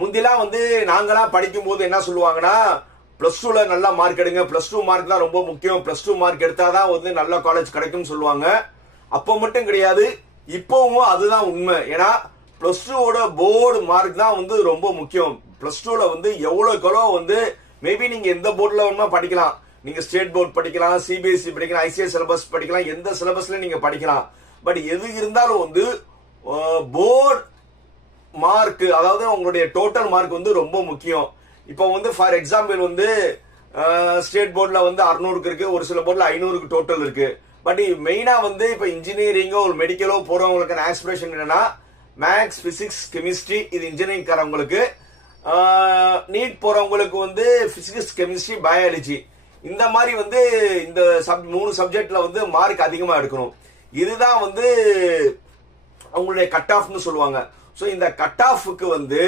முந்திலாம் வந்து நாங்களாம் படிக்கும் போது என்ன சொல்லுவாங்கன்னா, +2ல நல்ல மார்க் எடுங்க, +2 மார்க் தான் ரொம்ப முக்கியம், +2 மார்க் எடுத்தாதான் வந்து நல்ல காலேஜ் கிடைக்கும்னு சொல்லுவாங்க. அப்போ மட்டும் கிடையாது, இப்போவும் அதுதான் உண்மை. ஏன்னா +2வோட போர்டு மார்க் தான் வந்து ரொம்ப முக்கியம். +2ல வந்து எவ்வளோக்கெவ்வளோ வந்து மேபி நீங்க எந்த போர்டில் வேணுமா படிக்கலாம். நீங்க ஸ்டேட் போர்ட் படிக்கலாம், சிபிஎஸ்சி படிக்கலாம், ஐசிஐ சிலபஸ் படிக்கலாம், எந்த சிலபஸ்ல நீங்க படிக்கலாம். பட் எது இருந்தாலும் வந்து போர்டு மார்க், அதாவது உங்களுடைய டோட்டல் மார்க் வந்து ரொம்ப முக்கியம். இப்போ வந்து ஃபார் எக்ஸாம்பிள் வந்து ஸ்டேட் போர்டில் வந்து 600க்கு இருக்கு, ஒரு சில போர்டில் 500க்கு டோட்டல் இருக்கு. பட் மெயினா வந்து இப்போ இன்ஜினியரிங்கோ ஒரு மெடிக்கலோ போறவங்களுக்கு ஆஸ்பிரேஷன் என்னன்னா மேக்ஸ், பிசிக்ஸ், கெமிஸ்ட்ரி, இது இன்ஜினியரிங் காரவங்களுக்கு. நீட் போறவங்களுக்கு வந்து பிசிக்ஸ், கெமிஸ்ட்ரி, பயாலஜி, இந்த மாதிரி வந்து இந்த 3 சப்ஜெக்ட்ல வந்து மார்க் அதிகமா எடுக்கணும். இதுதான் வந்து அவங்களுடைய கட் ஆஃப்னு சொல்லுவாங்க. ஸோ இந்த கட் ஆஃப்க்கு வந்து